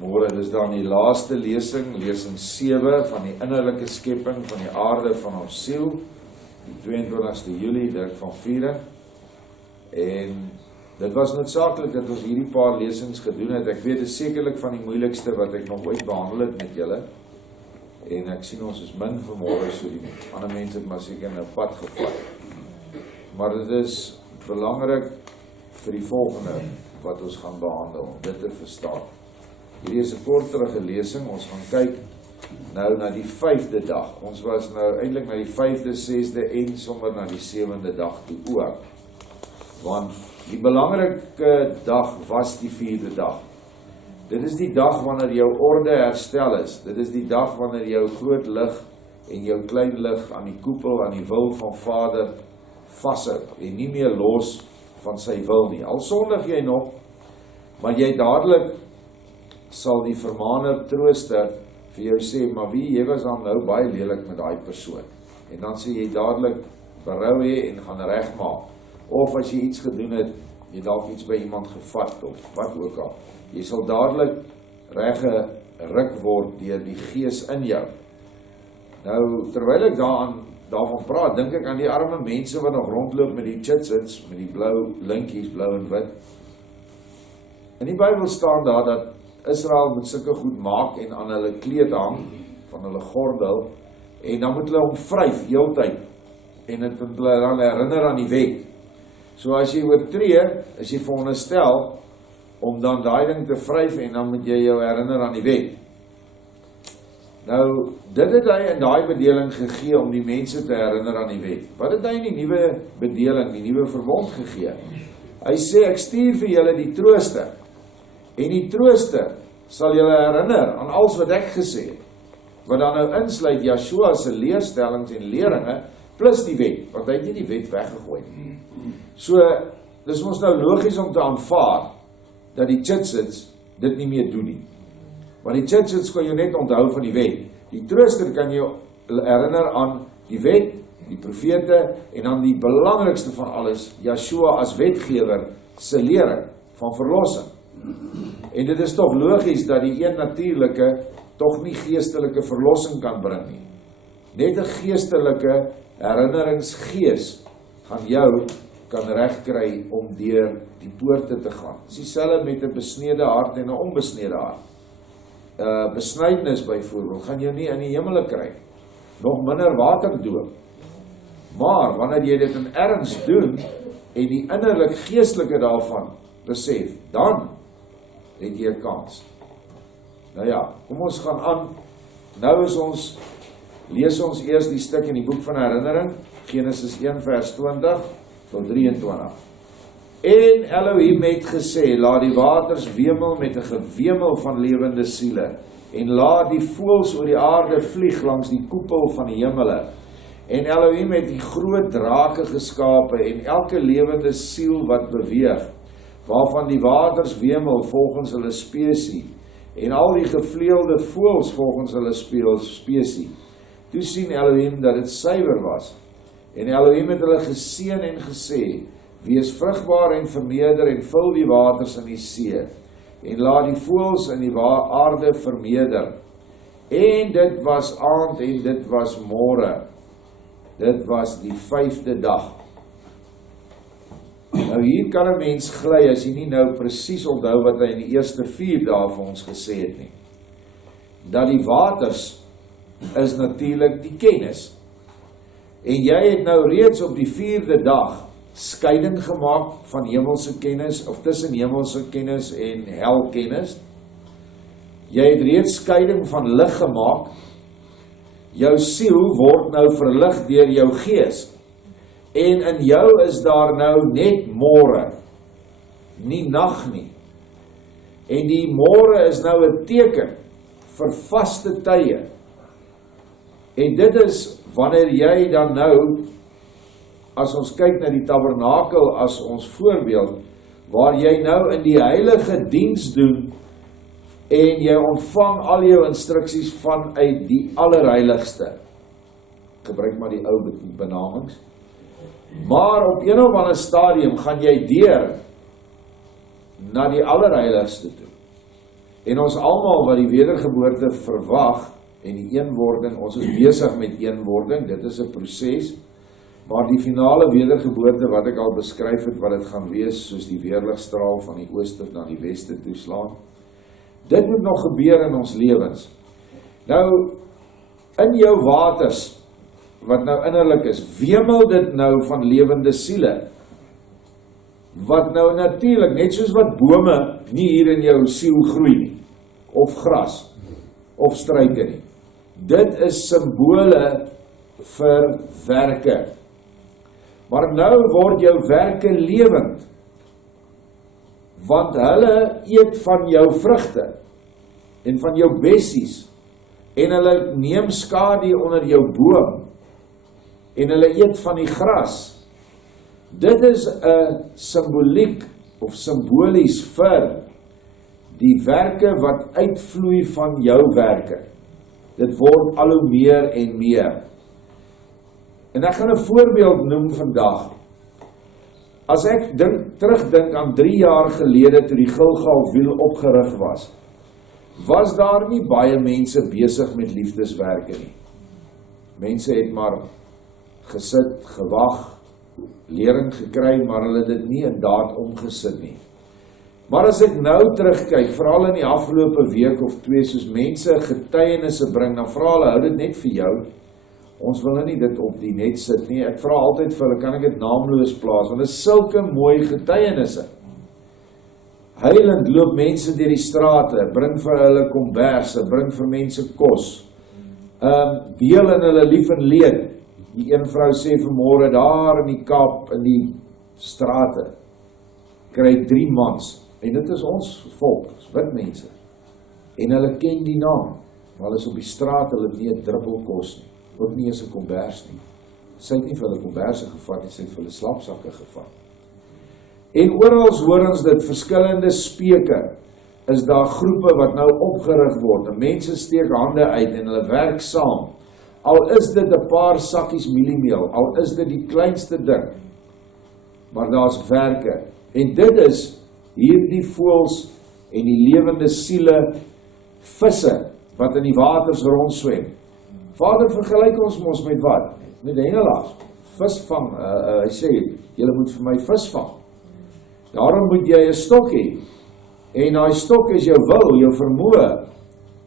Goeiemôre, dis dan die laaste lesing 7 van die innerlike skepping van die aarde van ons siel, die 22ste Julie, Dirk van Vieren. En dit was noodsaaklik dat ons hierdie paar lesings gedoen het. Ek weet, dit is sekerlik van die moeilikste wat ek nog ooit behandel het met julle. En ek sien ons is min vanmôre, so die ander mense het maar seker nou pad gevat. Maar dit is belangrik vir die volgende wat ons gaan behandel, om dit te verstaan. Hierdie is 'n korterige lesing, ons gaan kyk nou na die 5de dag. Ons was nou eintlik na die 5de, 6de en sommer na die 7de dag toe ook. Want die belangrike dag was die 4de dag. Dit is die dag wanneer jou orde herstel is. Dit is die dag wanneer jou groot lig en jou klein lig aan die koepel, aan die wil van Vader vashou en nie meer los van sy wil nie. Al sondig jy nog, maar jy dadelik sal die vermaaner trooster vir jou sê, maar jy was dan nou baie lelik met daai persoon. En dan sê jy dadelik berou hê en gaan regmaak. Of as jy iets gedoen het, jy dalk iets by iemand gevat of wat ook al. Jy sal dadelik reggeruk word deur die Gees in jou. Nou, terwyl ek daarvan praat, dink ek aan die arme mense wat nog rondloop met die chitsits, met die blou linkies, blou en wit. In die Bybel staan daar dat Israel moet sulke goed maak en aan hulle kleed hang, van hulle gordel, en dan moet hulle hom vryf heeltyd, en dit moet hulle dan herinner aan die wet. So as jy oortree, is jy veronderstel om dan daai ding te vryf, en dan moet jy jou herinner aan die wet. Nou, dit het hy in daai bedeling gegee om die mense te herinner aan die wet. Wat het hy in die nuwe bedeling, die nuwe verbond gegee? Hy sê, ek stuur vir julle die trooster, en die trooster sal julle herinner aan alles wat ek gesê het, wat dan nou insluit Yeshua se leerstellings en leringe, plus die wet, want hy het nie die wet weggegooi. So, dis ons nou logies om te aanvaar, dat die chitsits dit nie meer doen nie. Want die chitsits kan jou net onthou van die wet. Die trooster kan jou herinner aan die wet, die profete, en dan die belangrikste van alles, Yeshua as wetgewer se lering van verlossing. En dit is toch logies dat die een natuurlike toch nie geestelike verlossing kan bring nie. Net 'n geestelike herinneringsgees gaan jou kan regkry om deur die poorte te gaan. Dis dieselfde met 'n besnede hart en 'n onbesnede hart. Besnydenis byvoorbeeld gaan jou nie in die hemel kry, nog minder waterdoop. Maar wanneer jy dit in erns doen en die innerlik geestelike daarvan besef, dan het jy 'n kans. Nou ja, kom ons gaan aan. Nou lees ons eers die stuk in die boek van herinnering, Genesis 1 vers 20 tot 23. En Elohim het gesê, laat die waters wemel met 'n gewemel van lewende siele, en laat die voëls oor die aarde vlieg langs die koepel van die hemele. En Elohim het die groot drake geskape, en elke lewende siel wat beweeg, waarvan die waters wemel volgens hulle spesie, en al die gevleelde voëls volgens hulle spesie. Toe sien Elohim dat dit suiwer was, en Elohim het hulle geseën en gesê, wees vrugbaar en vermeerder en vul die waters in die see, en laat die voëls in die aarde vermeerder. En dit was aand en dit was môre. Dit was die 5de dag. Nou hier kan 'n mens gly as jy nie nou presies onthou wat hy in die eerste 4 dae vir ons gesê het nie. Dat die waters is natuurlik die kennis. En jy het nou reeds op die 4de dag skeiding gemaak van hemelse kennis, of tussen hemelse kennis en helkennis. Jy het reeds skeiding van lig gemaak. Jou siel word nou verlig deur jou gees. En in jou is daar nou net môre, nie nag nie. En die môre is nou 'n teken vir vaste tye. En dit is wanneer jy dan nou, as ons kyk na die tabernakel as ons voorbeeld, waar jy nou in die heilige diens doen, en jy ontvang al jou instruksies vanuit die allerheiligste. Gebruik maar die ou benamings. Maar op een of ander stadium gaan jy deur na die allerheiligste toe. En ons almal wat die wedergeboorte verwag, en die eenwording, ons is besig met eenwording, dit is 'n proses, maar die finale wedergeboorte wat ek al beskryf het, wat dit gaan wees, soos die weerligstraal van die ooste na die weste toeslaan, dit moet nog gebeur in ons lewens. Nou, in jou waters, wat nou innerlik is, wemel dit nou van lewende siele, wat nou natuurlik, net soos wat bome nie hier in jou siel groei nie, of gras, of struike nie. Dit is simbole vir werke. Maar nou word jou werke lewend, want hulle eet van jou vrugte, en van jou bessies, en hulle neem skadu onder jou boom, en hulle eet van die gras. Dit is 'n simboliek, of simbolies vir die werke wat uitvloei van jou werke. Dit word al hoe meer en meer. En ek gaan 'n voorbeeld noem vandag. As ek terugdink aan 3 jaar gelede toe die Gilgalwiel opgerig was daar nie baie mense besig met liefdeswerke nie. Mense het maar gesit, gewag, lering gekry, maar hulle het dit nie in daad omgesit nie. Maar as ek nou terugkyk, veral in die afgelope week of 2, soos mense getuienisse bring, dan vra hulle, hou dit net vir jou. Ons wil nie dit op die net sit nie. Ek vra altyd vir hulle, kan ek dit naamloos plaas, want dit is sulke mooi getuienisse. Huilend loop mense deur die strate, bring vir hulle komberse, bring vir mense kos, deel in hulle lief en leed. Die een vrou sê vanmôre daar in die Kaap, in die strate, kry 3 mans, en dit is ons volk, wit mense, en hulle ken die naam, maar hulle is op die straat, hulle het nie 'n druppel kos nie, ook nie eens 'n kombers nie. Sy het nie vir hulle komberse gevat nie, sy het vir hulle slaapsakke gevat. En oral hoor ons dit, verskillende speke, is daar groepe wat nou opgerig word, en mense steek hande uit, en hulle werk saam, al is dit 'n paar sakkies mieliemeel, al is dit die kleinste ding, maar daar's werke, en dit is hierdie voëls en die lewende siele, visse, wat in die waters rondswem. Vader, vergelyk ons mos met wat? Met hengelaars, visvang, hy sê, julle moet vir my vis vang. Daarom moet jy 'n stok hê, en daai stok is jou wil, jou vermoë,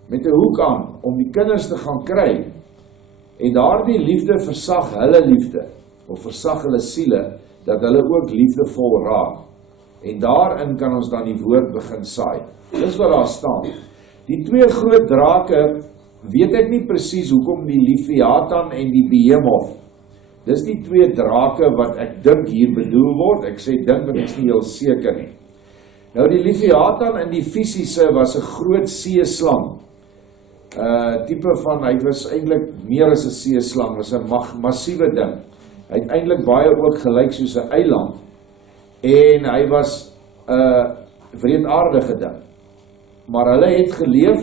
met 'n hoek aan, om die kinders te gaan kry, en daardie liefde versag hulle liefde, of versag hulle siele, dat hulle ook liefdevol raak. En daarin kan ons dan die woord begin saai. Dis wat daar staan. Die 2 groot drake, weet ek nie presies hoekom die Leviathan en die Behemoth. Dis die 2 drake wat ek dink hier bedoel word. Ek sê dink, want ek is nie heel seker nie. Nou die Leviathan in die fisiese was 'n groot seeslang. Tipe van, hy was eintlik meer as 'n seeslang, was 'n massiewe ding. Hy het eintlik baie ook gelyk soos 'n eiland. En hy was 'n wreedaardige ding. Maar hulle het geleef,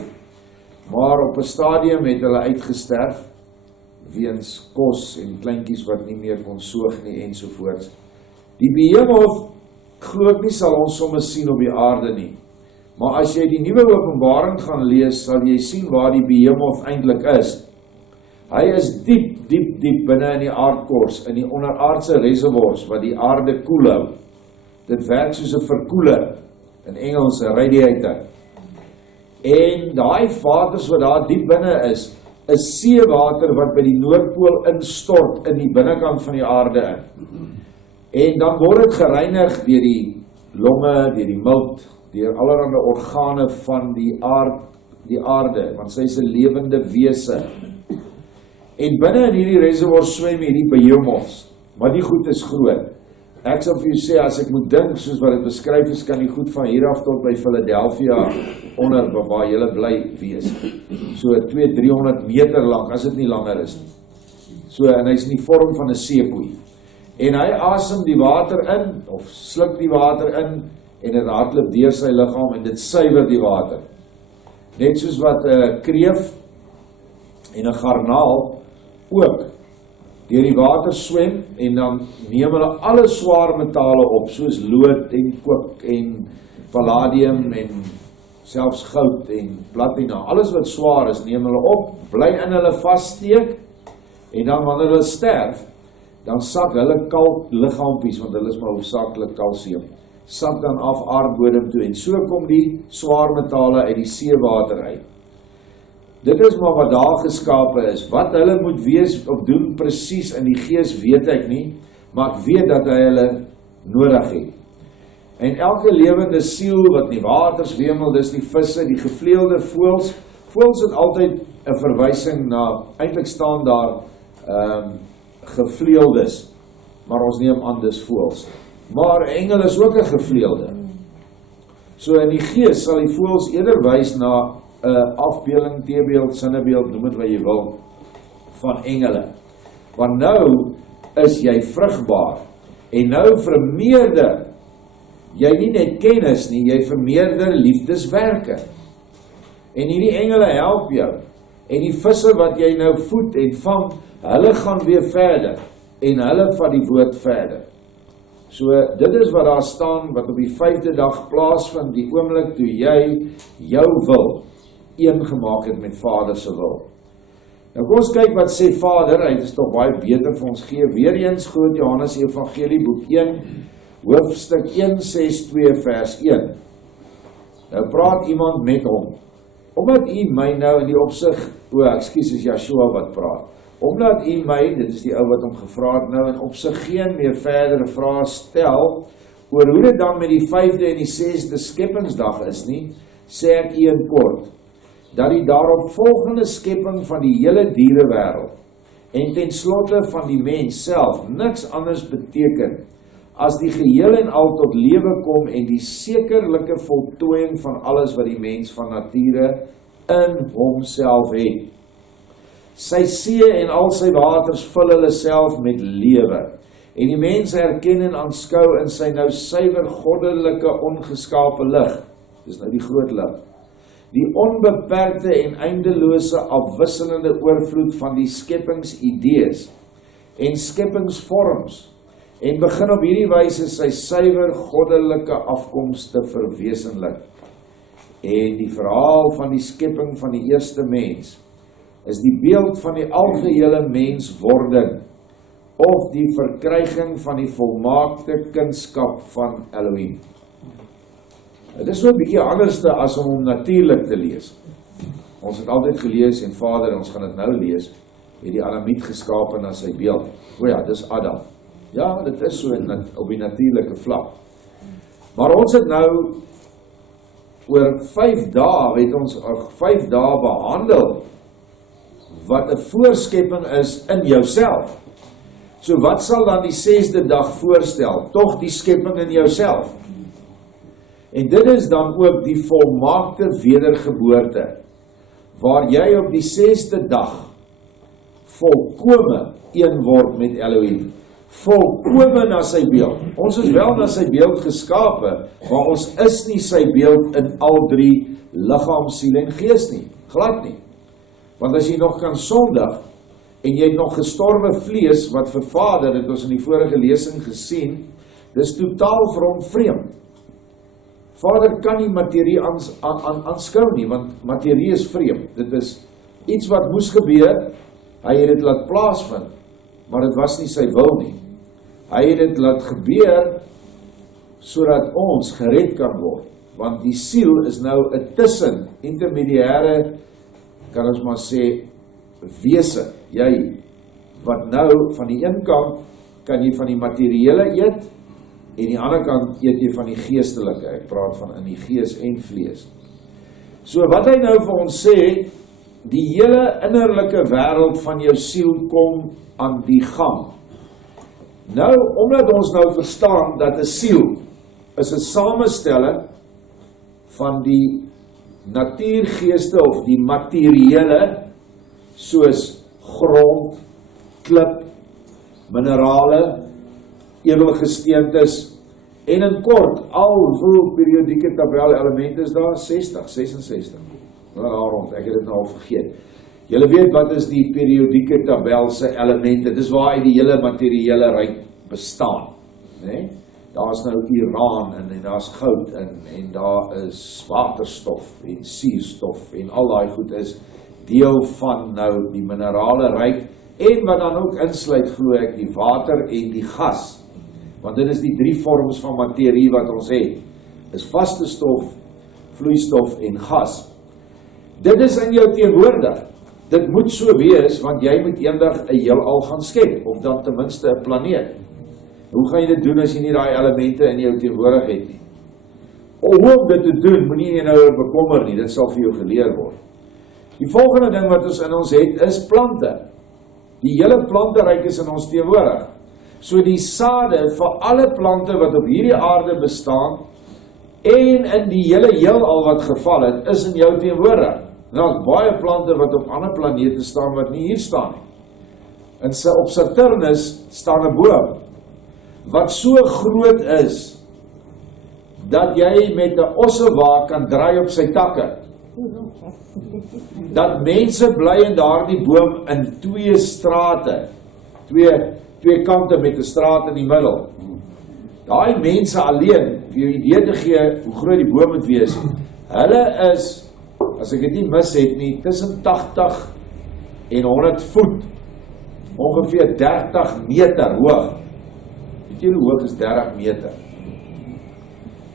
maar op 'n stadium het hulle uitgesterf, weens kos en kleintjies wat nie meer kon soog nie, ensovoorts. Die Behemoth, glo ek nie, sal ons soms sien op die aarde nie. Maar as jy die nuwe Openbaring gaan lees, sal jy sien waar die Behemoth eintlik is. Hy is diep binne in die aardkors, in die onderaardse reservoirs, wat die aarde koel hou. Dit werk soos 'n verkoeler, in Engels 'n radiator. En daai waters wat daar diep binne is seewater wat by die Noordpool instort in die binnekant van die aarde in. En dan word dit gereinig deur die longe, deur die milt, deur allerlei organe van die aarde, want sy is 'n lewende wese. En binne in hierdie reservoir swem hierdie Behemoths, maar die goed is groot. Ek sal vir jou sê, as ek moet dink, soos wat dit beskryf is, kan die goed van hier af tot by Philadelphia onder waar julle bly wees. So 200-300 meter lang, as dit nie langer is nie. So, en hy is in die vorm van 'n seekoei. En hy asem die water in, of sluk die water in, en dit hardloop deur sy liggaam, en dit suiwer die water. Net soos wat 'n kreef en 'n garnaal ook deur die water swem, en dan neem hulle alle swaar metale op, soos lood en kook en palladium en selfs goud en platina, alles wat swaar is, neem hulle op, bly in hulle vassteek, en dan wanneer hulle sterf, dan sak hulle kalkliggaampies, want hulle is maar hoofsaaklik kalsium, sak dan af aardbodem toe, en so kom die swaar metale uit die seewater uit. Dit is maar wat daar geskape is. Wat hulle moet wees of doen presies in die gees weet ek nie, maar ek weet dat hy hulle nodig het. En elke lewende siel wat in die waters wemel, dis die visse, die gevleelde voëls. Voëls het altyd 'n verwysing na, eintlik staan daar gevleeldes, maar ons neem aan dis voëls. Maar engele is ook 'n gevleelde. So in die gees sal die voëls eerder wys na 'n afbeelding, teebeeld, sinnebeeld, noem dit wat jy wil, van engele. Want nou is jy vrugbaar, en nou vermeerder jy nie net kennis nie, jy vermeerder liefdeswerke. En hierdie engele help jou, en die visse wat jy nou voed en vang, hulle gaan weer verder, en hulle vat die woord verder. So, dit is wat daar staan, wat op die 5de dag plaasvind, die oomblik toe jy jou wil een gemaak het met Vader se wil. Nou kom ons kyk wat sê Vader, hy is toch baie beter vir ons gee, weer eens groot Johannes Evangelie, boek 1, hoofstuk 1:6-2 vers 1. Nou praat iemand met hom, omdat u my nou in die opsig, ekskuus is Yeshua wat praat, omdat u my, dit is die ou wat hom gevra het nou, in opsig geen meer verdere vrae stel, oor hoe dit dan met die 5de en die 6de skeppingsdag is nie, sê ek u in kort, dat die daarop volgende skepping van die hele dierewêreld en ten slotte van die mens self niks anders beteken as die geheel en al tot lewe kom en die sekerlike voltooiing van alles wat die mens van nature in homself het. Sy see en al sy waters vul hulle self met lewe en die mens herken en aanskou in sy nou suiwer goddelike ongeskape lig. Dis nou die groot lig. Die onbeperkte en eindelose afwisselende oorvloed van die skepingsidees en skeppingsvorms en begin op hierdie wyse sy suiwer goddelike afkoms te verwesenlik. En die verhaal van die skepping van die eerste mens is die beeld van die algehele menswording of die verkryging van die volmaakte kunskap van Elohim. Dit is so 'n bietjie anderste as om hom natuurlik te lees. Ons het altyd gelees en Vader, ons gaan dit nou lees, het die Adamiet geskape na sy beeld. O ja, dis Adam. Ja, dit is so op die natuurlike vlak. Maar ons het nou oor 5 dae, het ons 5 dae behandel wat 'n voorskepping is in jouself. So wat sal dan die 6de dag voorstel? Tog die skepping in jouself. En dit is dan ook die volmaakte wedergeboorte, waar jy op die 6de dag volkome een word met Elohim. Volkome na sy beeld. Ons is wel na sy beeld geskape, maar ons is nie sy beeld in al 3 liggaam, siel en gees nie. Glad nie. Want as jy nog kan sondig, en jy het nog gestorwe vlees, wat vir Vader, het ons in die vorige lesing gesien, dis totaal vir hom vreemd. Vader kan nie materie aanskou nie, want materie is vreemd. Dit is iets wat moes gebeur, hy het dit laat plaasvind, maar dit was nie sy wil nie. Hy het dit laat gebeur, sodat ons gered kan word, want die siel is nou 'n tussen, intermediaire, kan ons maar sê, wese, jy, wat nou van die een kant, kan jy van die materiële eet, en die ander kant eet jy van die geestelike, ek praat van in die gees en vlees. So wat hy nou vir ons sê, die hele innerlike wêreld van jou siel kom aan die gang. Nou, omdat ons nou verstaan dat 'n siel is 'n samestelling van die natuurgeeste of die materiële, soos grond, klip, minerale, edelgesteentes, en in kort, al hoeveel periodieke tabel elemente is daar? 60, 66. Nou daar rond, ek het dit nou al vergeet. Julle weet wat is die periodieke tabel se elemente, dis waar die hele materiële ryk bestaan. Nee? daar is nou Iran en daar is goud en daar is waterstof en suurstof en al daai goed is deel van nou die minerale ryk en wat dan ook insluit glo ek die water en die gas. Want dit is die 3 vorms van materie wat ons het. Is vaste stof, vloeistof en gas. Dit is in jou teenwoordig. Dit moet so wees, want jy moet eendag 'n heelal gaan skep, of dan ten minste 'n planeet. Hoe gaan jy dit doen as jy nie daai elemente in jou teenwoordig het nie? Om dit te doen, moenie jy nou bekommer nie, dit sal vir jou geleer word. Die volgende ding wat ons in ons het, is plante. Die hele planteryk is in ons teenwoordig. So die sade vir alle plante wat op hierdie aarde bestaan, en in die hele heelal wat geval het, is in jou teenwoordig. Daar is baie plante wat op ander planete staan wat nie hier staan nie. Op Saturnus staan 'n boom wat so groot is dat jy met 'n ossewa kan draai op sy takke. Dat mense bly in daardie boom in 2 strate, twee kante met 'n straat in die middel. Daai mense alleen, vir jou idee te gee hoe groot die boom moet wees, hulle is, as ek dit nie mis het nie, tussen 80 en 100 voet, ongeveer 30 meter hoog. Weet jy hoe hoog is 30 meter?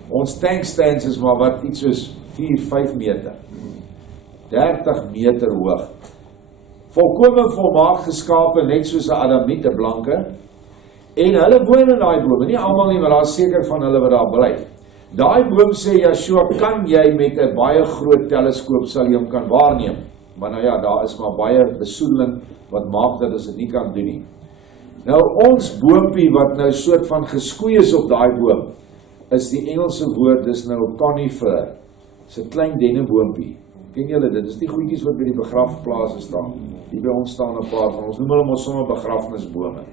Ons tankstands is maar wat iets soos 4-5 meter. 30 meter hoog. Volkome volmaak geskape, net soos 'n Adamiete blanke. En hulle woon in daai boom, nie almal nie, maar daar is seker van hulle wat daar bly. Daai boom sê Yeshua, kan jy met 'n baie groot teleskoop sal jy hom kan waarneem. Maar nou ja, daar is maar baie besoedeling wat maak dat ons dit nie kan doen nie. Nou ons boompie wat nou soort van geskoei is op daai boom, is die Engelse woord, dis nou conifer. Dis 'n klein denneboompie. Ken julle dit? Dis die goedjies wat by die begrafplase staan. Die by ons staan 'n paar van ons noem hulle mos sommer begrafnisbome.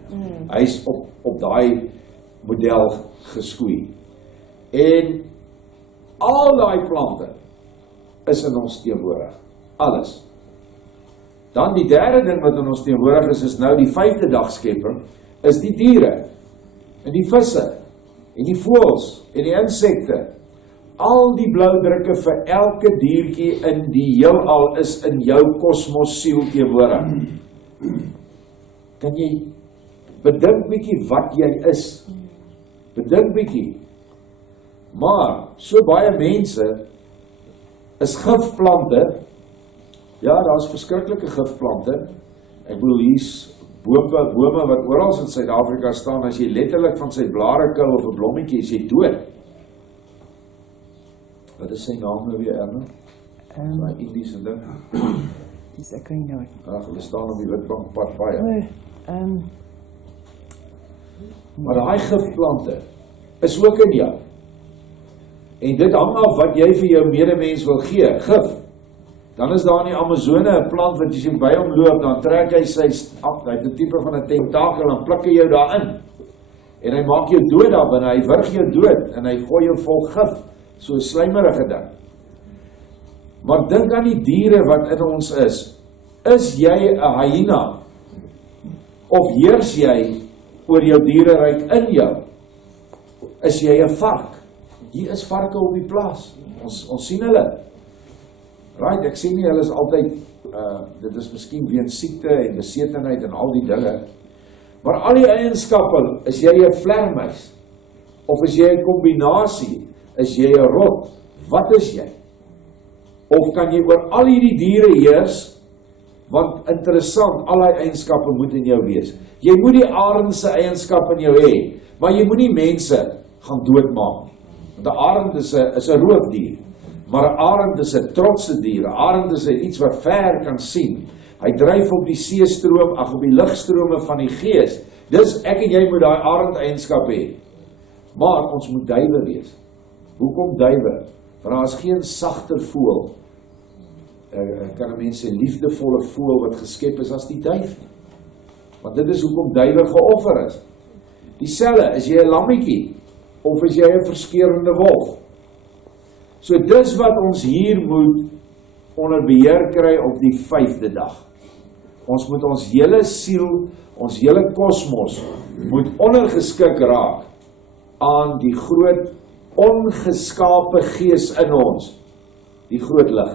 Hy's op daai model geskoei. En al daai plante is in ons teenwoordig. Alles. Dan die derde ding wat in ons teenwoordig is nou die 5de dag skepping, is die diere, en die visse, en die voëls, en die insekte. Al die bloudrukke vir elke diertjie in die heelal is in jou kosmos siel teenwoordig. Kan jy bedink bietjie wat jy is? Bedink bietjie. Maar, so baie mense is gifplante. Ja, daar is verskriklike gifplante. Ek bedoel, hier's bome wat oral in Suid-Afrika staan, as jy letterlik van sy blare kou of 'n blommetjie, is jy dood. Wat is sy naam nou weer, Erna? Daai Indiese ding. Dis ek kan nou. Ag, hulle staan op die Witbankpad baie. Maar daai gifplante is ook in jou. En dit hang af wat jy vir jou medemens wil gee, gif. Dan is daar in die Amazone 'n plant wat as jy by hom loop, dan trek hy hy het 'n tipe van 'n tentakel en pluk hy jou daarin. En hy maak jou dood daar binne, hy wurg jou dood en hy gooi jou vol gif, so 'n slijmerige ding. Maar dink aan die diere wat in ons is. Is jy 'n hyena? Of heers jy oor jou diereryk in jou? Is jy 'n vark? Hier is varke op die plaas. Ons sien hulle. Right, ek sê nie hulle is altyd, dit is miskien weens siekte en besetenheid en al die dinge. Maar al die eienskappe, is jy 'n vlermuis? Of is jy 'n kombinasie? Is jy 'n rot? Wat is jy? Of kan jy oor al hierdie diere heers? Want interessant, al die eienskappe moet in jou wees. Jy moet die arend se eienskap in jou hê, maar jy moenie mense gaan doodmaak. Want 'n arend is 'n roofdier. Maar 'n arend is 'n trotse dier. 'n Arend is iets wat ver kan sien. Hy dryf op die seestroom, op die ligstrome van die gees. Dis ek en jy moet daai arend eienskap hê. Maar ons moet duwe wees. Hoekom duwe? Want daar is geen sagter voël. Kan 'n mens sê liefdevolle voël wat geskep is as die duif nie. Want dit is hoekom duwe geoffer is. Dieselfde, is jy 'n lammetjie of is jy 'n verskeurende wolf? So dis wat ons hier moet onder beheer kry op die 5de dag. Ons moet ons hele siel, ons hele kosmos moet ondergeskik raak aan die groot ongeskape gees in ons, die groot lig.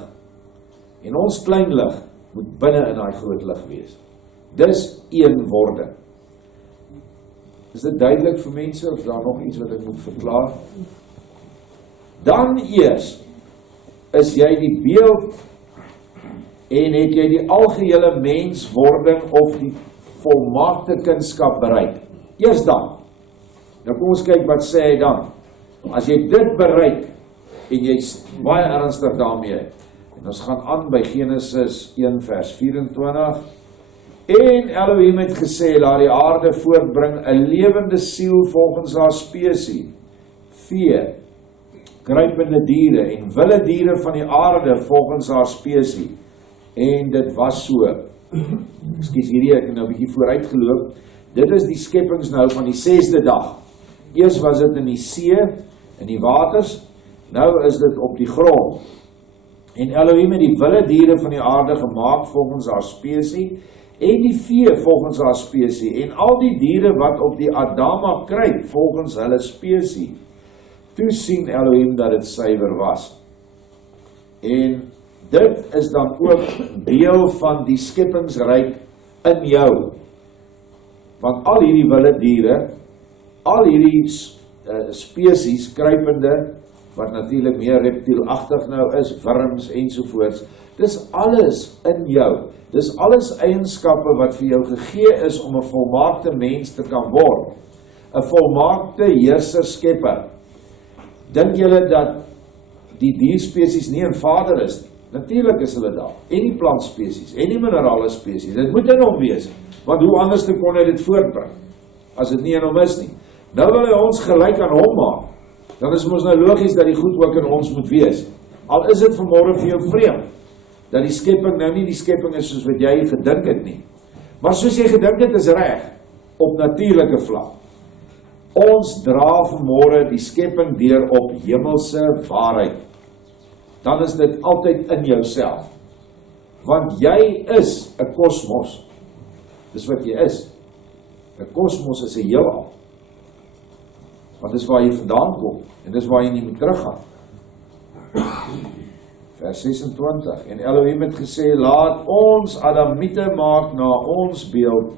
En ons klein lig moet binne in daai groot lig wees. Dis een wording. Is dit duidelik vir mense, of daar nog iets wat ek moet verklaar? Dan eers is jy die beeld en het jy die algehele menswording of die volmaakte kunskap bereik. Eers dan. Nou kom ons kyk wat sê hy dan. As jy dit bereik en jy's baie ernstig daarmee, en ons gaan aan by Genesis 1 vers 24, en Elohim het gesê, laat die aarde voortbring 'n lewende siel volgens haar spesie, vee, kruipende diere en wilde diere van die aarde volgens haar spesie. En dit was so. Ekskuus, hierdie ek nou 'n bietjie vooruit geloop. Dit is die skepings nou van die 6de dag. Eers was dit in die see, in die waters, nou is dit op die grond. En Elohim het die wilde diere van die aarde gemaak volgens haar spesie, en die vee volgens haar spesie, en al die diere wat op die Adama kruip volgens hulle spesie. Toe sien Elohim dat dit suiwer was. En dit is dan ook deel van die skeppingsryk in jou. Want al hierdie wilde diere, al hierdie spesies, kruipende, wat natuurlik meer reptielagtig nou is, wurms ensovoorts, dis alles in jou. Dis alles eienskappe wat vir jou gegee is om 'n volmaakte mens te kan word. 'n Volmaakte heerser skepper. Dink julle dat die dierspesies nie 'n vader is nie? Natuurlik is hulle daar. En die plantspesies, en die minerale spesies. Dit moet in hom wees. Want hoe anders te kon hy dit voortbring, as dit nie in hom is nie. Nou wil hy ons gelyk aan hom maak. Dan is ons nou logies dat die goed ook in ons moet wees. Al is dit vanmôre vir jou vreemd, dat die skepping nou nie die skepping is soos wat jy gedink het nie. Maar soos jy gedink het is reg, op natuurlike vlak. Ons dra vanmôre die skepping deur op hemelse waarheid. Dan is dit altyd in jouself. Want jy is 'n kosmos. Dis wat jy is. 'n Kosmos is 'n heelal. Want dis waar jy vandaan kom, en dis waar jy nie moet teruggaan. Vers 26, en Elohim het gesê, laat ons Adamiete maak na ons beeld,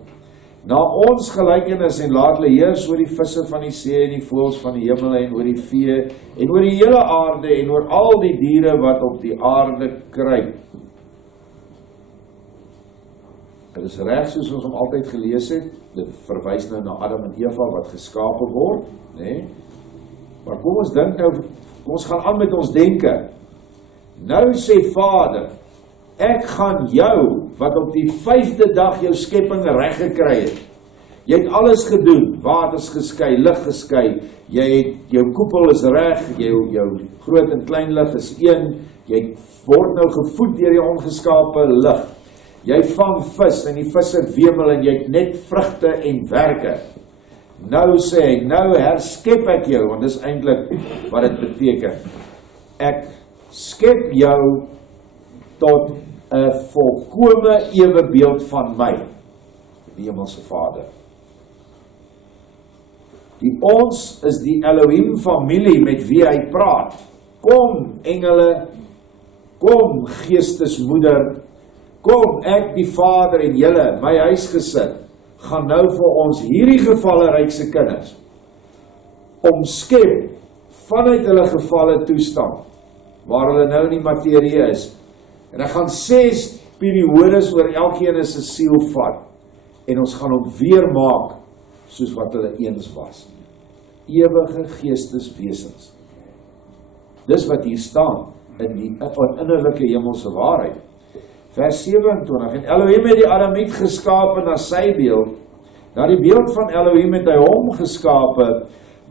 na ons gelykenis, en laat hulle heers oor die visse van die see, en die voëls van die hemel, en oor die vee, en oor die hele aarde, en oor al die diere wat op die aarde kruip. Dit is reg soos ons hom altyd gelees het, dit verwys nou na Adam en Eva wat geskape word, nee? Maar kom ons dink nou, kom ons gaan aan met ons denke. Nou sê Vader, ek gaan jou, wat op die 5de dag jou skepping reg gekry het. Jy het alles gedoen, waters geskei, lig geskei, jou koepel is reg, jou groot en klein lig is een, jy word nou gevoed deur die ongeskape lig. Jy vang vis en die visse wemel en jy het net vrugte en werke. Nou sê hy, nou herskep ek jou, want dis eintlik wat dit beteken. Ek skep jou tot 'n volkome ewebeeld van my, die hemelse Vader. Ons is die Elohim familie met wie hy praat. Kom engele, kom geestesmoeder, kom ek die Vader en julle, my huisgesin, gaan nou vir ons hierdie gevalle rykse kinders omskep vanuit hulle gevalle toestand, waar hulle nou in die materie is. En ek gaan 6 periodes oor elkeen is 'n siel vat, en ons gaan hom weer maak, soos wat hulle eens was. Ewige geesteswesens. Dis wat hier staan, in die innerlike hemelse waarheid. Vers 27, en Elohim het die Adamiet geskape na sy beeld, na die beeld van Elohim het hy hom geskape,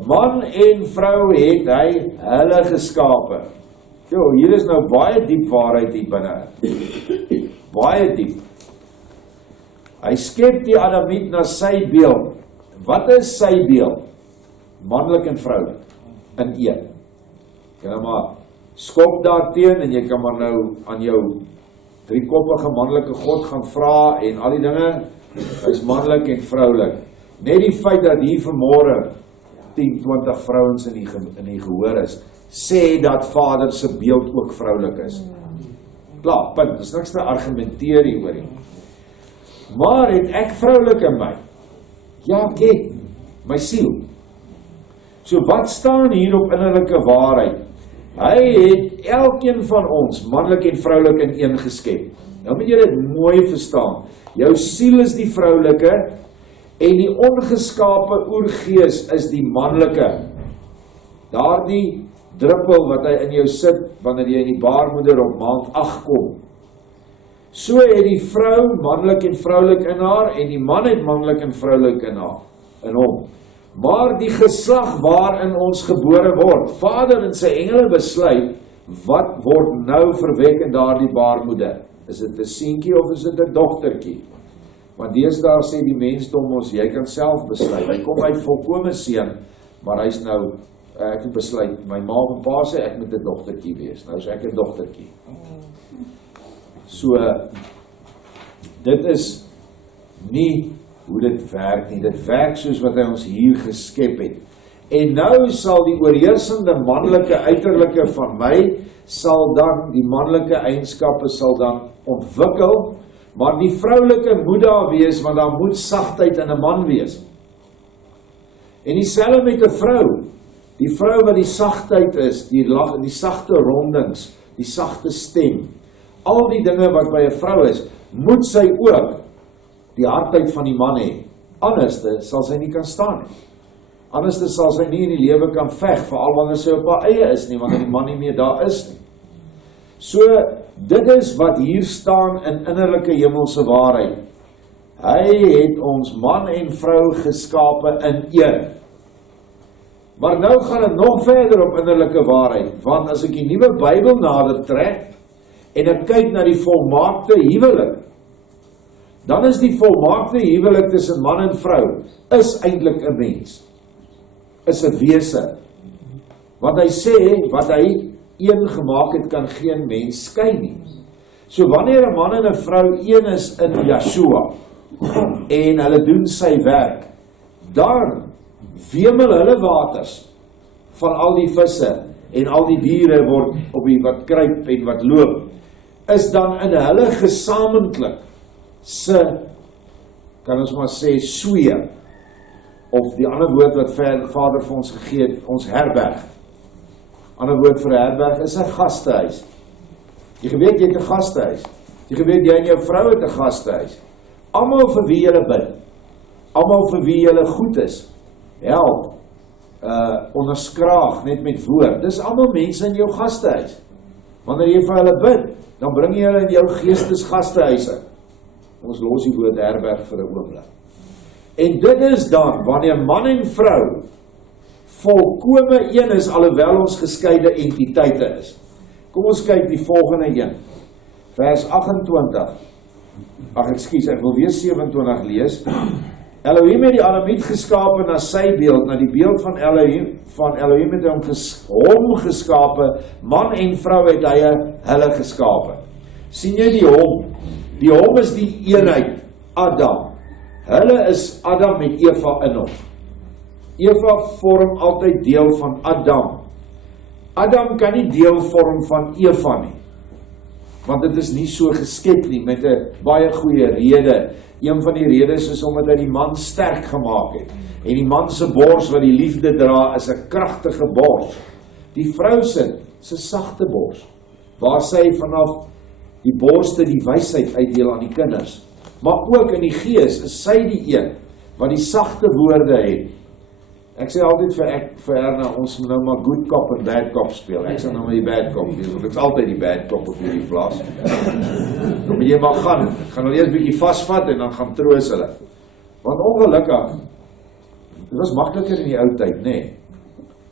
man en vrou het hy hulle geskape. Jo, hier is nou baie diep waarheid hier binne. Baie diep. Hy skep die Adamiet na sy beeld. Wat is sy beeld? Manlik en vroulik, in een. Jy kan maar skop daarteen, en jy kan maar nou aan jou driekoppige manlike God gaan vra, en al die dinge, hy is manlik en vroulik. Net die feit dat hier vanmôre 10, 20 vrouens in die gehoor is, sê dat Vader se beeld ook vroulik is. Klaar, punt, dis niks te argumenteer hier oor nie. Maar het ek vroulik in my? Ja, ek het, my siel. So wat staan hier op innerlike waarheid? Hy het elkeen van ons, manlik en vroulik in een geskep. Nou moet jy dit mooi verstaan. Jou siel is die vroulike, en die ongeskape oergees is die manlike. Daardie druppel wat hy in jou sit, wanneer jy in die baarmoeder op maand 8 kom. So het die vrou manlik en vroulik in haar, en die man het manlik en vroulik in haar, in hom. Maar die geslag waarin ons gebore word, Vader en sy engele besluit, wat word nou verwek in daardie baarmoeder? Is dit 'n seentjie of is dit 'n dogtertjie? Want deesdae sê die mensdom ons, jy kan self besluit. Hy kom uit volkome seun, maar hy's nou, ek het besluit, my ma en pa sê, ek moet 'n dogtertjie wees. Nou is ek 'n dogtertjie. So, dit is nie hoe dit werk nie. Dit werk soos wat hy ons hier geskep het. En nou sal die oorheersende manlike uiterlike van my, sal dan, die manlike eienskappe sal dan ontwikkel, maar die vroulike moet daar wees, want daar moet sagtheid in 'n man wees. En dieselfde met 'n vrou. Die vrou wat die sagtheid is, die sagte rondings, die sagte stem, al die dinge wat by 'n vrou is, moet sy ook die hardheid van die man hê. Anderste sal sy nie kan staan nie. Anderste sal sy nie in die lewe kan veg, veral wanneer sy op haar eie is nie, wanneer die man nie meer daar is nie. So, dit is wat hier staan in innerlike hemelse waarheid. Hy het ons man en vrou geskape in een. Maar nou gaan dit nog verder op innerlike waarheid, want as ek die nuwe Bybel nader trek, en ek kyk na die volmaakte huwelik, dan is die volmaakte huwelik tussen man en vrou, is eintlik 'n mens, is 'n wese. Want hy sê, wat hy een gemaak het, kan geen mens skei nie. So wanneer 'n man en 'n vrou een is in Yeshua, en hulle doen sy werk, dan wemel hulle waters van al die visse, en al die diere word op die wat kruip en wat loop, is dan in hulle gesamentlik se, kan ons maar sê, sweer, of die ander woord wat Vader vir ons gegee het, ons herberg. Ander woord vir herberg is 'n gastehuis. Jy weet jy het 'n gastehuis. Jy weet jy en jou vrou het 'n gastehuis. Almal vir wie julle bid, almal vir wie julle goed is, help, onderskraag net met woord. Dis almal mense in jou gastehuis. Wanneer jy vir hulle bid, dan bring jy hulle in jou geestesgastehuise. Ons los die woord herberg vir 'n oomblik. En dit is dan, wanneer man en vrou volkome een is, alhoewel ons geskeide entiteite is. Kom ons kyk die volgende een. Vers 28. Ek wil weer 27 lees. Elohim het die Adamiet geskape na sy beeld, na die beeld van Elohim het hom geskape, man en vrou het hy hulle geskape. Sien jy die hom? Die hom is die eenheid, Adam. Hulle is Adam met Eva in hom. Eva vorm altyd deel van Adam. Adam kan nie deel vorm van Eva nie, want dit is nie so geskep nie, met 'n baie goeie rede. Een van die redes is omdat hy die man sterk gemaak het, en die man se bors wat die liefde dra, is 'n kragtige bors. Die vrou se sagte bors, waar sy vanaf die borste die wysheid uitdeel aan die kinders. Maar ook in die gees is sy die een wat die sagte woorde het. Ek sê altyd vir Erna, ons moet nou maar good cop en bad cop speel. Ek sê nou maar die bad cop, want ek is altyd die bad cop op hierdie plaas. Dan moet jy maar gaan hulle eers bietjie vasvat en dan gaan troos hulle. Want ongelukkig, dit was makliker in die ou tyd, nê?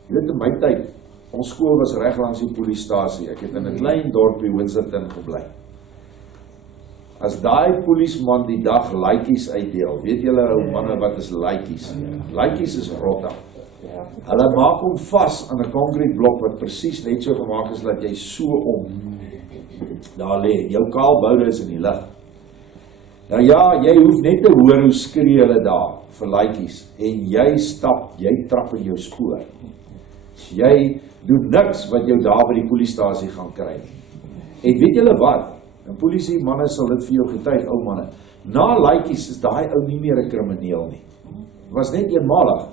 Jy weet in my tyd, ons skool was reg langs die polisiestasie. Ek het in 'n klein dorpie Winserton gebly. As daai polisman die dag laaitjies uitdeel, weet julle ou manne wat is laaitjies? Laaitjies is rotta. Hulle maak hom vas aan 'n konkreetblok wat presies net so gemaak is dat jy so om daar lê. Jou kaalboude is in die lug. Nou ja, jy hoef net te hoor hoe skree hulle daar vir laaitjies en jy trap in jou spoor. Jy doen niks wat jou daar by die poliestasie gaan kry nie. En weet julle wat? En polisie manne sal dit vir jou getuig, ou manne. Na laaitjies is daai ou nie meer 'n krimineel nie. Was net eenmalig.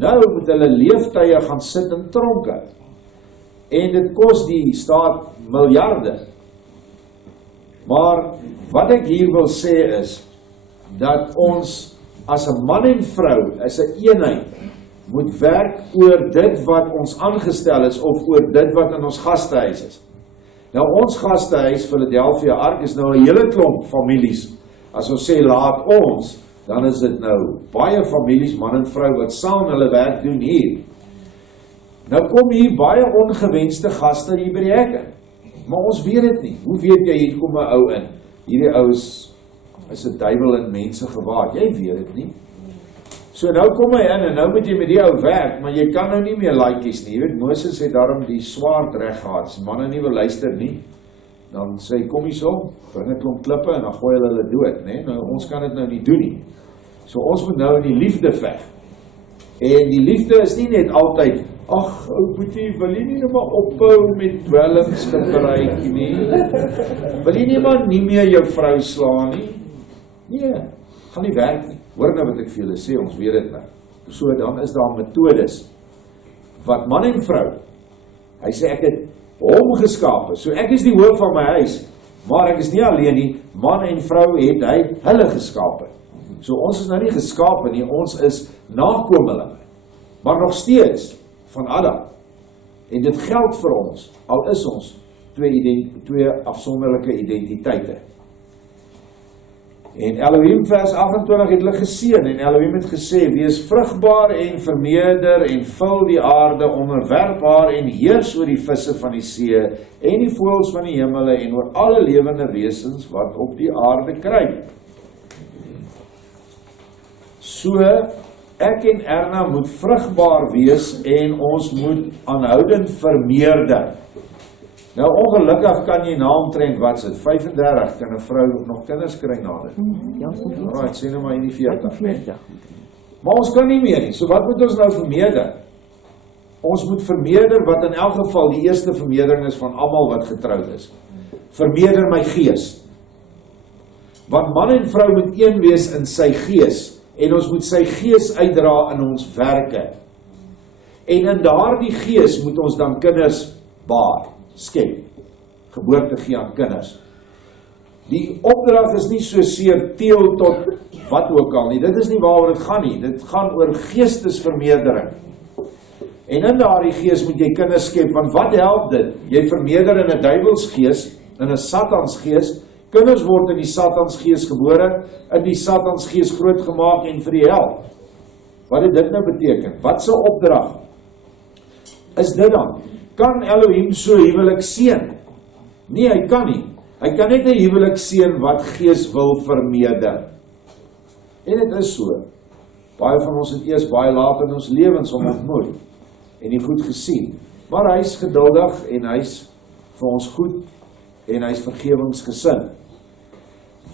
Nou moet hulle leeftye gaan sit in tronke. En dit kos die staat miljarde. Maar wat ek hier wil sê is, dat ons as 'n man en vrou, as 'n eenheid, moet werk oor dit wat ons aangestel is, of oor dit wat in ons gastehuis is. Nou ons gastehuis, Philadelphia AARDE, is nou 'n hele klomp families. As ons sê laat ons, dan is dit nou baie families, man en vrou, wat saam hulle werk doen hier. Nou kom hier baie ongewenste gaste hier by die hekke. Maar ons weet dit nie. Hoe weet jy, hier kom 'n ou in? Hierdie ou is 'n duiwel in mense gewaad. Jy weet dit nie. So nou kom hy in en nou moet jy met die ou werk, maar jy kan nou nie meer laaitjies nie. Jy weet, Moses het daarom die swaard reg gehad. As manne nie wil luister nie, dan sê hy, kom hierso, bring 'n klomp klippe en dan gooi hulle dood, né? Nou ons kan dit nou nie doen nie. So ons moet nou in die liefde veg. En die liefde is nie net altyd, ag, ou boetie, wil jy nie maar ophou met dwelmskipperytjie nie? Wil jy nie maar nie meer jou vrou slaan nie? Nee, gaan nie werk nie. Hoor nou wat ek vir julle sê, ons weet dit nou. So dan is daar metodes wat man en vrou, hy sê ek het hom geskape, so ek is die hoof van my huis, maar ek is nie alleen nie, man en vrou het hy hulle geskape. So ons is nou nie geskape nie, ons is nakomelinge, maar nog steeds van Adam. En dit geld vir ons, al is ons twee afsonderlike identiteite. En Elohim vers 28 het hulle geseën, en Elohim het gesê, wees vrugbaar en vermeerder en vul die aarde, onderwerp haar en heers oor die visse van die see en die voëls van die hemele en oor alle lewende wesens wat op die aarde kruip. So, ek en Erna moet vrugbaar wees en ons moet aanhoudend vermeerder. Nou ongelukkig kan jy na omtrent wat sit, 35 kan 'n vrou nog kinders kry na dit. Ja, so goed. Alright, sê nou maar in die 40. Maar ons kan nie meer nie, so wat moet ons nou vermeerder? Ons moet vermeerder wat in elk geval die eerste vermeerdering is van almal wat getroud is. Vermeerder my gees. Want man en vrou moet een wees in sy gees, en ons moet sy gees uitdra in ons werke. En in daardie gees moet ons dan kinders baar, skep, geboorte gee aan kinders. Die opdrag is nie so seer teel tot wat ook al nie, dit is nie waaroor dit gaan nie, dit gaan oor geestesvermeerdering. En in daardie gees moet jy kinders skep, want wat help dit? Jy vermeerder in 'n duivelsgees, in 'n satansgees, kinders word in die satansgees gebore, in die satansgees grootgemaak en vir die hel. Wat het dit nou beteken? Wat se opdrag is dit dan? Kan Elohim so huwelik seën? Nee, hy kan nie. Hy kan net 'n huwelik seën wat gees wil vermeerder. En dit is so. Baie van ons het eers baie laat in ons lewens hom ontmoet en nie goed gesien. Maar hy's geduldig en hy's vir ons goed en hy's vergewensgesind.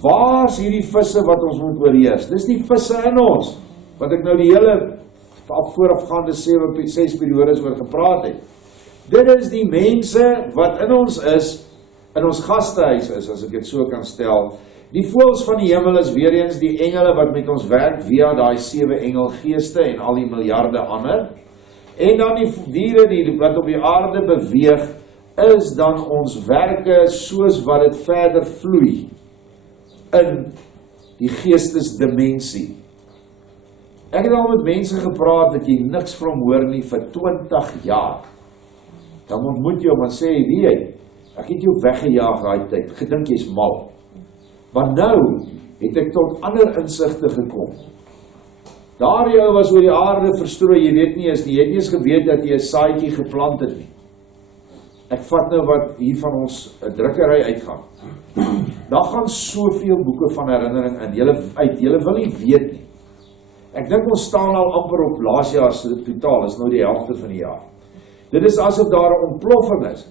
Waar's hierdie visse wat ons moet oorheers? Dis die visse in ons, wat ek nou die hele voorafgaande 6 periodes oor gepraat het. Dit is die mense wat in ons is, in ons gastehuis is, as ek dit so kan stel. Die voëls van die hemel is weer eens die engele wat met ons werk via daai 7 engelgeeste en al die miljarde ander. En dan die diere wat op die aarde beweeg, is dan ons werke soos wat dit verder vloei in die geestesdimensie. Ek het al met mense gepraat dat jy niks van hom hoor nie vir 20 jaar. Dan ontmoet jy hom en sê, wie, ek het jou weggejaag daai tyd, gedink jy's mal. Maar nou het ek tot ander insigte gekom. Daar jy was oor die aarde verstrooi, jy weet nie eens nie, jy het nie eens geweet dat jy 'n saadjie geplant het nie. Ek vat nou wat hier van ons 'n drukkery uitgaan. Daar gaan soveel boeke van herinnering in, julle wil nie weet nie. Ek dink ons staan al amper op laas jaar se totaal, is nou die helfte van die jaar. Dit is asof daar 'n ontploffing is.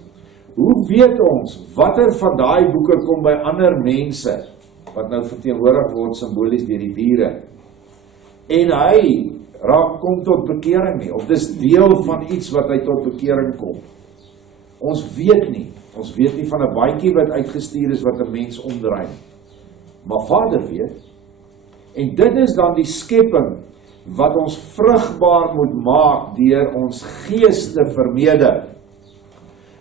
Hoe weet ons, watter van daai boeke kom by ander mense? wat nou verteenwoordig word simbolies deur die diere. En hy kom tot bekering nie, of dis deel van iets wat hy tot bekering kom. Ons weet nie van 'n bandjie wat uitgestuur is wat 'n mens omdraai. Maar Vader weet, en dit is dan die skepping wat ons vrugbaar moet maak deur ons gees te vermeerder.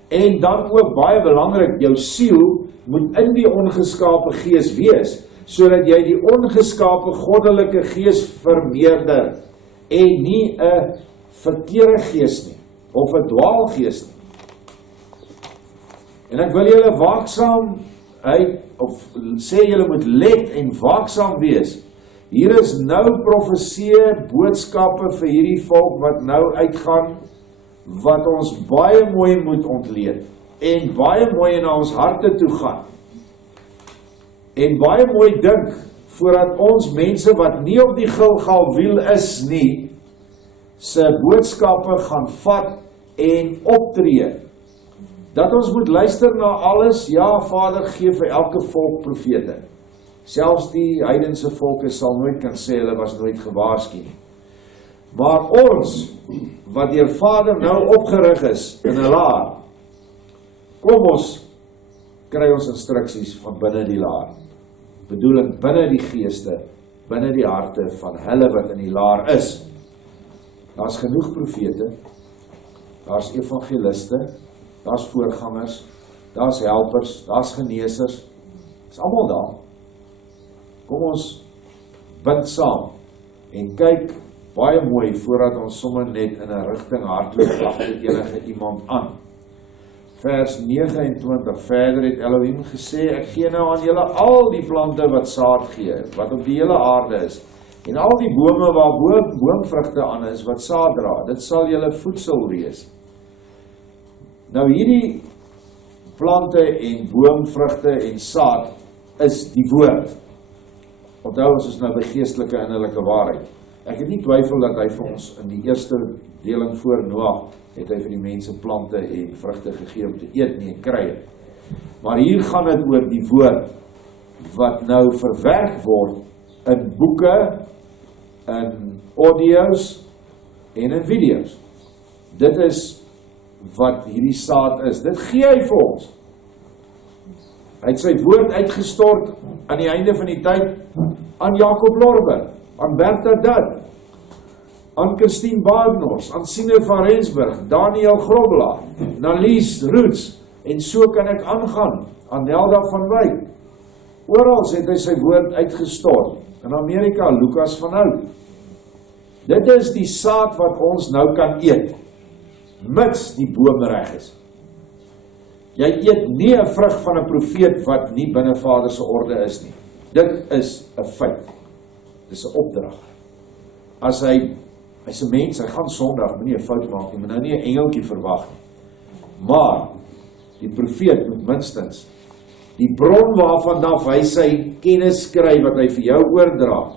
En dan ook baie belangrik, jou siel moet in die ongeskape gees wees, sodat jy die ongeskape goddelike gees vermeerder, en nie 'n verkeerde gees nie, of 'n dwaalgees nie. En ek wil julle waaksaam, of sê julle moet let en waaksaam wees. Hier is nou profeseë boodskappe vir hierdie volk wat nou uitgaan, wat ons baie mooi moet ontleed, en baie mooi na ons harte toe gaan, en baie mooi dink, voordat ons mense wat nie op die Gilgalwiel is nie, se boodskappe gaan vat en optree. Dat ons moet luister na alles, ja, Vader gee vir elke volk profete. Selfs die heidense volke sal nooit kan sê, hulle was nooit gewaarsku nie. Maar ons, wat deur Vader nou opgerig is in 'n laar, kom ons, kry ons instruksies van binne die laar. Bedoeling binne die geeste, binne die harte van hulle wat in die laar is. Daar's genoeg profete, daar's evangeliste, daar's voorgangers, daar's helpers, daar's genesers, is almal daar. Kom ons bind saam en kyk baie mooi voordat ons sommer net in 'n rigting hardloop agter enige iemand aan. Vers 29 verder het Elohim gesê, ek gee nou aan julle al die plante wat saad gee, wat op die hele aarde is, en al die bome waar boomvrugte aan is, wat saad dra, dit sal julle voedsel wees. Nou hierdie plante en boomvrugte en saad is die woord. Onthou, ons is nou by geestelike innerlike waarheid. Ek het nie twyfel dat hy vir ons in die eerste deling voor Noag, het hy vir die mense plante en vrugte gegee om te eet nie en kry het. Maar hier gaan dit oor die woord, wat nou verwerk word in boeke, in audio's en in video's. Dit is wat hierdie saad is. Dit gee hy vir ons. Hy het sy woord uitgestort aan die einde van die tyd aan Jacob Lorber, aan Bertha Dutt, aan Christine Badenhorst, aan Sine van Rensburg, Daniel Grobelaar, Nalies Roots, en so kan ek aangaan, aan Nelda van Wyk. Oral het hy sy woord uitgestort. In Amerika, Lucas van Hout. Dit is die saad wat ons nou kan eet, mits die boom reg is. Jy eet nie 'n vrug van 'n profeet wat nie binne Vader se orde is nie. Dit is 'n feit. Dit is 'n opdrag. As hy's 'n mens, hy gaan Sondag, moenie 'n fout maak nie, moet nou nie 'n engeltjie verwag nie. Maar die profeet moet minstens die bron waarvan hy sy kennis kry wat hy vir jou oordra,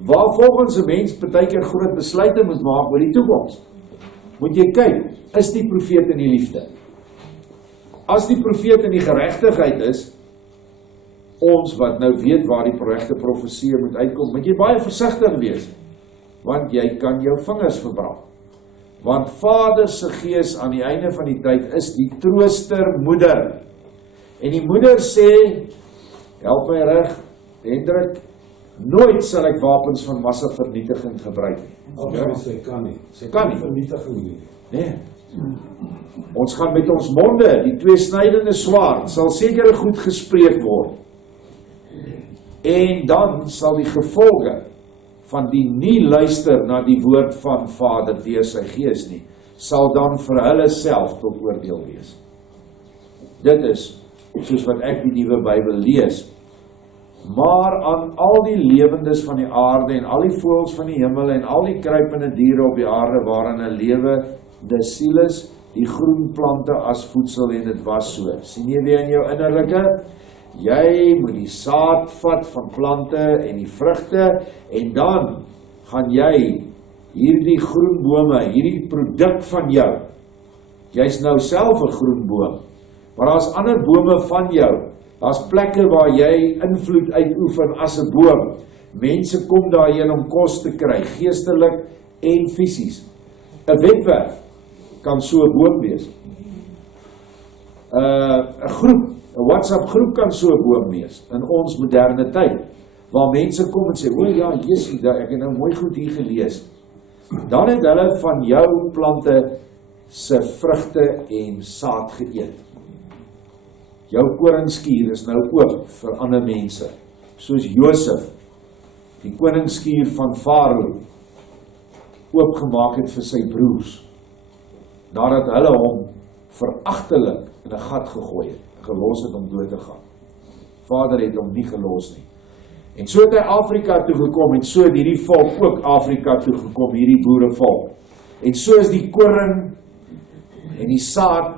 waar volgens 'n mens partykeer groot besluite moet maak oor die toekoms. Moet jy kyk, is die profeet in die liefde? As die profeet in die geregtigheid is, ons wat nou weet waar die regte profesie moet uitkom, moet jy baie versigtig wees, want jy kan jou vingers verbrand. Want Vader se gees aan die einde van die tyd is die trooster moeder. En die moeder sê, help my reg, Hendrik, nooit sal ek wapens van massavernietiging gebruik nie. Ja, sy kan nie. Sy kan nie. Vernietiging nie. Nee. Ons gaan met ons monde, die tweesnydende swaard, sal seker goed gespreek word. En dan sal die gevolge van die nie luister na die woord van Vader deur sy gees nie, sal dan vir hulle self tot oordeel wees. Dit is, soos wat ek die nuwe Bybel lees, maar aan al die lewendes van die aarde en al die voëls van die hemel en al die kruipende diere op die aarde waarin 'n lewende siel is, die groen plante as voedsel, en dit was so. Sien jy weer in jou innerlike? Jy moet die saad vat van plante en die vrugte, en dan gaan jy hierdie groen bome, hierdie produk van jou, jy's nou self 'n groen boom, maar daar's ander bome van jou Daar's plekke waar jy invloed uitoefen as 'n boom. Mense kom daarheen om kos te kry, geestelik en fisies. 'n Webwerf kan so 'n boom wees. 'n groep, 'n WhatsApp groep kan so 'n boom wees in ons moderne tyd, waar mense kom en sê, o ja, Jesusie, ek het nou mooi goed hier gelees. Dan het hulle van jou plante se vrugte en saad geëet. Jou koringskier is nou oop vir ander mense, soos Josef, die koningskier van Farao, oopgemaak het vir sy broers, nadat hulle hom veragtelik in 'n gat gegooi het, gelos het om dood te gaan. Vader het hom nie gelos nie. En so het hy Afrika toe gekom, en so het hierdie volk ook Afrika toe gekom, hierdie boerevolk. En so is die koring en die saad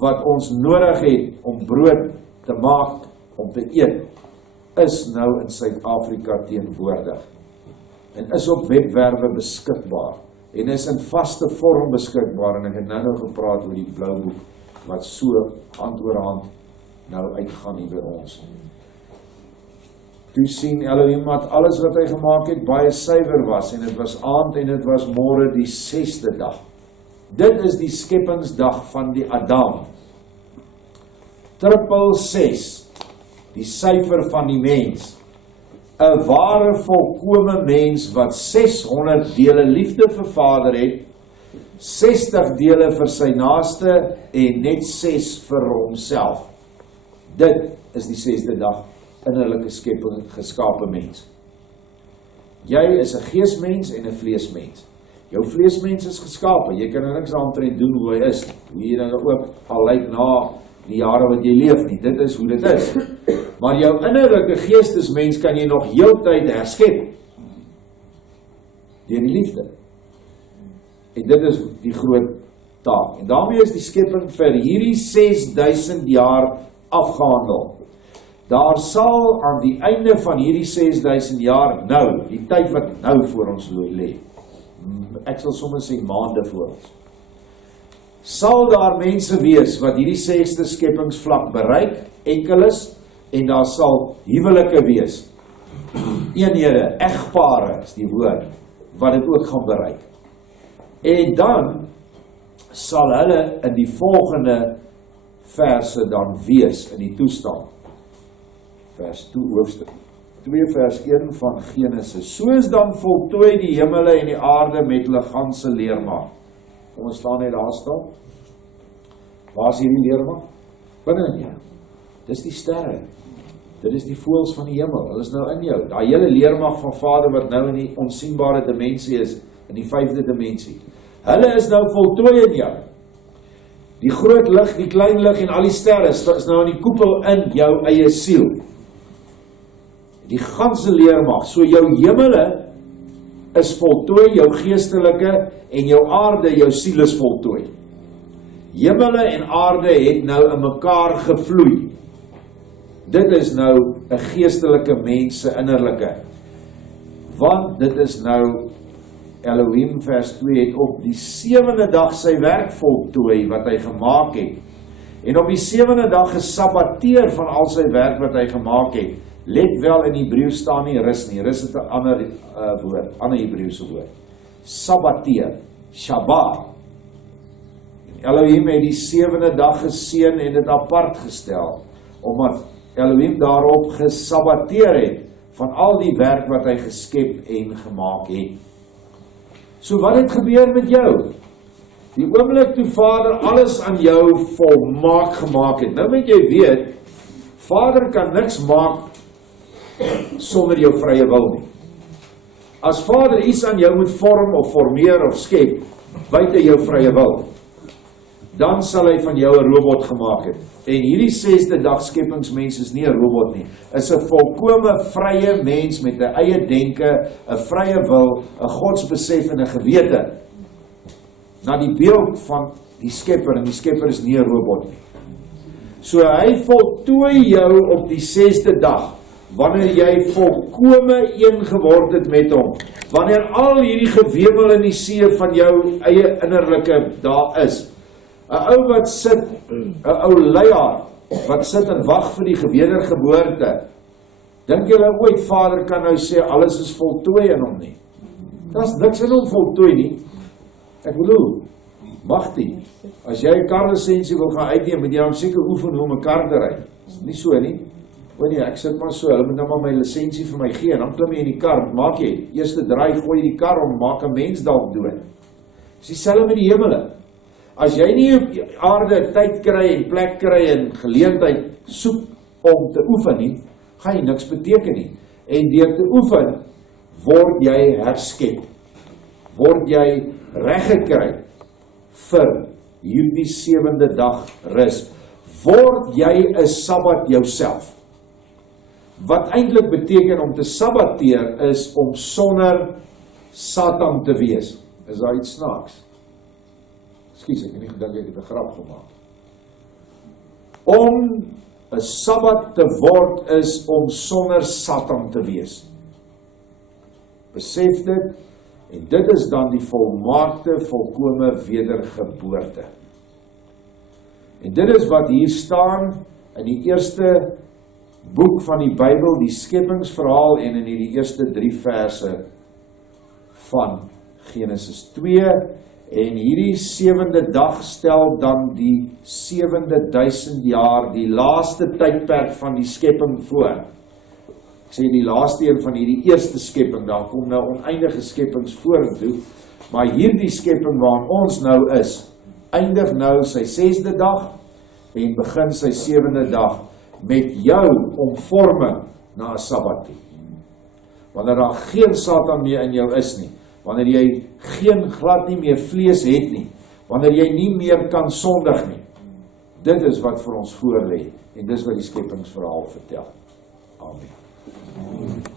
wat ons nodig het om brood te maak, om te eet, is nou in Suid-Afrika teenwoordig. En is op webwerwe beskikbaar. En is in vaste vorm beskikbaar. En ek het nou gepraat oor die blou boek, wat so hand oor hand nou uitgaan hier by ons. Toe sien Elohim dat alles wat hy gemaak het baie suiwer was, en dit was aand en dit was môre die 6de dag. Dit is die skeppingsdag van die Adam. 666, die syfer van die mens. 'n ware volkome mens wat 600 dele liefde vir Vader het, 60 dele vir sy naaste en net 6 vir homself. Dit is die 6de dag innerlike skepping geskape mens. Jy is 'n geesmens en 'n vleesmens. Jou vleesmens is geskape. Jy kan niks daaromtrent doen hoe hy is, hoe jy dan ook al lyk na die jare wat jy leef nie. Dit is hoe dit is. Maar jou innerlike geestesmens kan jy nog heeltyd herskep deur die liefde. En dit is die groot taak. En daarmee is die skepping vir hierdie 6000 jaar afgehandel. Daar sal aan die einde van hierdie 6000 jaar nou, die tyd wat nou voor ons lê, ek sal sommer sê maande voor ons, sal daar mense wees wat hierdie 6de skeppingsvlak bereik, enkeles, en daar sal huwelike wees, eenhede, egpare is die woord, wat dit ook gaan bereik. En dan sal hulle in die volgende verse dan wees in die toestand. Vers 2 hoofstuk 2 vers 1 van Genesis. Soos dan voltooi die hemele en die aarde met hulle ganse leermag. Kom ons staan net daar staan. Waar is hierdie leermag? Binne in jou. Dis die sterre. Dit is die voëls van die hemel. Hulle is nou in jou. Daai hele leermag van Vader wat nou in die onsigbare dimensie is, in die 5de dimensie. Hulle is nou voltooi in jou. Die groot lig, die klein lig en al die sterre is nou in die koepel in jou eie siel. Die ganse leermag, so jou hemele is voltooi, jou geestelike, en jou aarde, jou siel is voltooi. Hemele en aarde het nou in mekaar gevloei. Dit is nou 'n geestelike mens se innerlike. Want dit is nou, Elohim vers 2 het op die 7de dag sy werk voltooi wat hy gemaak het. En op die 7de dag gesabbateer van al sy werk wat hy gemaak het. Let wel, in Hebreëus staan nie rus nie. Rus is 'n ander woord, ander Hebreëse woord. Sabbateer, Shabbat. En Elohim het die 7de dag geseën en dit apart gestel, omdat Elohim daarop gesabbateer het van al die werk wat hy geskep en gemaak het. So wat het gebeur met jou? Die oomblik toe Vader alles aan jou volmaak gemaak het. Nou moet jy weet, Vader kan niks maak sonder jou vrye wil nie. As Vader iets aan jou moet vorm of formeer of skep, buite jou vrye wil, dan sal hy van jou 'n robot gemaak het. En hierdie 6de dag skeppingsmens is nie 'n robot nie, is 'n volkome vrye mens met 'n eie denke, 'n vrye wil, 'n godsbesef en 'n gewete, na die beeld van die skepper, en die skepper is nie 'n robot nie. So hy voltooi jou op die 6de dag, wanneer jy volkome een geword het met hom, wanneer al hierdie gewemel in die see van jou eie innerlike daar is. 'n ou wat sit, 'n ou leier wat sit en wag vir die wedergeboorte. Dink julle ooit Vader kan nou sê alles is voltooi in hom nie? Daar's niks in hom voltooi nie. Ek bedoel, mag die. As jy 'n karlisensie wil gaan uitneem, moet jy hom seker oefen hoe om 'n kar te ry. Is nie so nie. O nee, ek sit maar so, hulle moet nou maar my lisensie vir my gee, en dan klim jy in die kar, maak jy, eerste draai gooi jy die kar om, maak 'n mens dalk dood. Dis dieselfde met die hemele. As jy nie op aarde tyd kry en plek kry en geleentheid soek om te oefen nie, gaan jy niks beteken nie. En deur te oefen, word jy herskep. Word jy reggekry vir hierdie 7de dag rus. Word jy 'n Sabbat jouself. Wat eintlik beteken om te sabbateer is om sonder Satan te wees. Is daar iets snaaks? Ekskuus, ek het nie gedink ek het 'n grap gemaak. Om 'n Sabbat te word is om sonder Satan te wees. Besef dit, en dit is dan die volmaakte, volkome wedergeboorte. En dit is wat hier staan in die eerste boek van die Bybel, die skeppingsverhaal, en in die eerste 3 verse van Genesis 2, en hierdie 7de dag stel dan die 7de 1000 jaar, die laaste tydperk van die skepping voor. Ek sê die laaste een van hierdie eerste skepping, daar kom nou oneindige skeppings vorentoe, maar hierdie skepping waarin ons nou is, eindig nou sy 6de dag, en begin sy 7de dag, met jou omvorming na 'n Sabbat toe. Wanneer daar geen Satan meer in jou is nie, wanneer jy glad nie meer vlees het nie, wanneer jy nie meer kan sondig nie, dit is wat vir ons voor lê, en dis wat die skeppingsverhaal vertel. Amen.